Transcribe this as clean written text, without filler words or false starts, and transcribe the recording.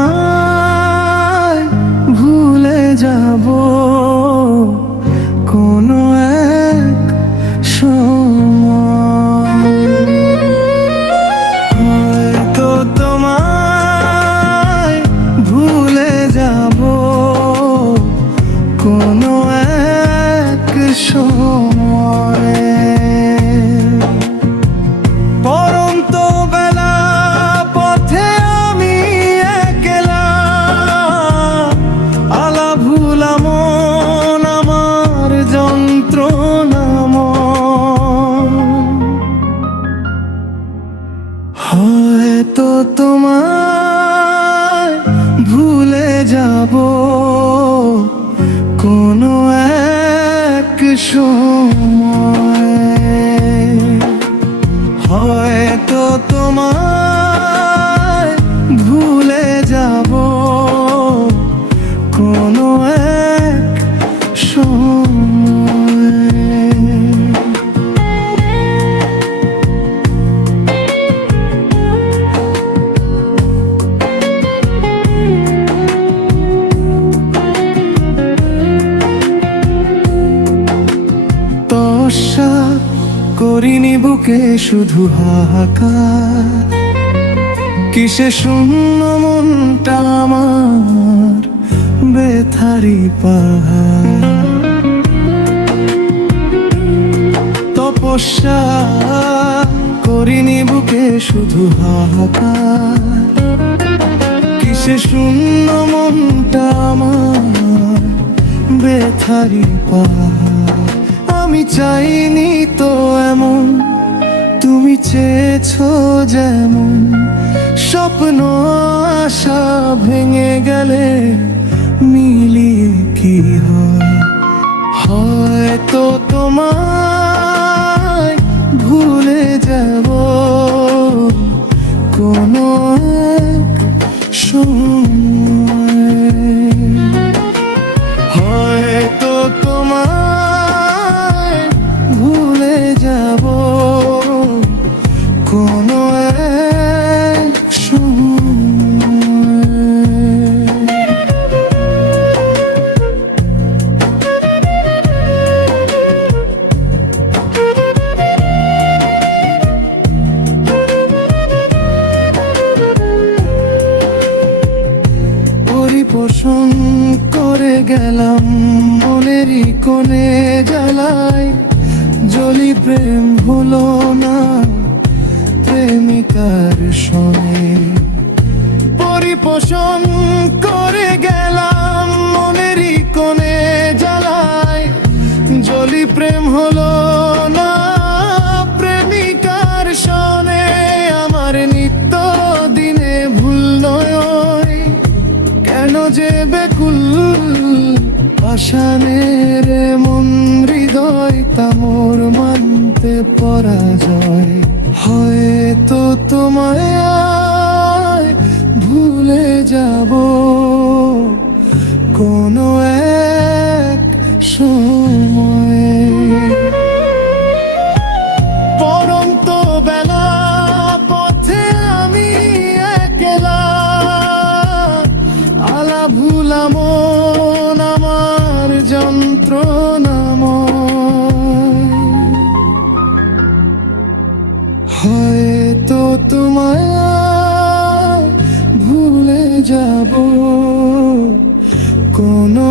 তোমায় ভুলে যাব কোনো এক সময়। হয়তো তোমায় ভুলে যাব কোনো এক সময়। পরন্ত বেলা পথে আমি একলা, আলা ভুলা মন আমার যন্ত্রণা মন। হয়তো তোমায় ভুলে যাব কোনো এক সময়। হয়তো তোমায় ভুলে যাব কোনো এক সময়। তপস্যা করিনি বুকে শুধু হাহাকার, কিসে শূন্য মনটা আমার বেথারি পাহাড়। তপস্যা করিনি বুকে শুধু হাহাকার, কিসে শূন্য মনটা আমার বেথারি পাহাড়। আমি চাইনি তো এমন, তুমি চেয়েছো যেমন। স্বপ্ন আশা ভেঙে গেলে মিলিয়ে কি হয়। হয়তো তোমায় ভুলে যাব কোনো এক সময়। হয়তো তোমায় ভুলে যাব কোনো এক সময়। পরিপোষণ করে গেলাম মনেরই কোণে জ্বালায়, জলি প্রেম হলো না প্রেমিকার সনে। পরিপোষণ করে গেলাম মনেরই কোণে জ্বালায়, জলি প্রেম হলো না প্রেমিকার সনে। আমার নিত্য দিনে ভুল নয়, কেন যে বেকুল পাষাণের মন হৃদয় তা মোর মানতে পরাজয়। হয়তো তোমায় ভুলে যাব কোনো এক সময়। পরন্ত বেলা পথে আমি একলা, আলা ভুলা মন আমার যন্ত্রণাময়। হয়তো তোমায় ভুলে যাব কোনো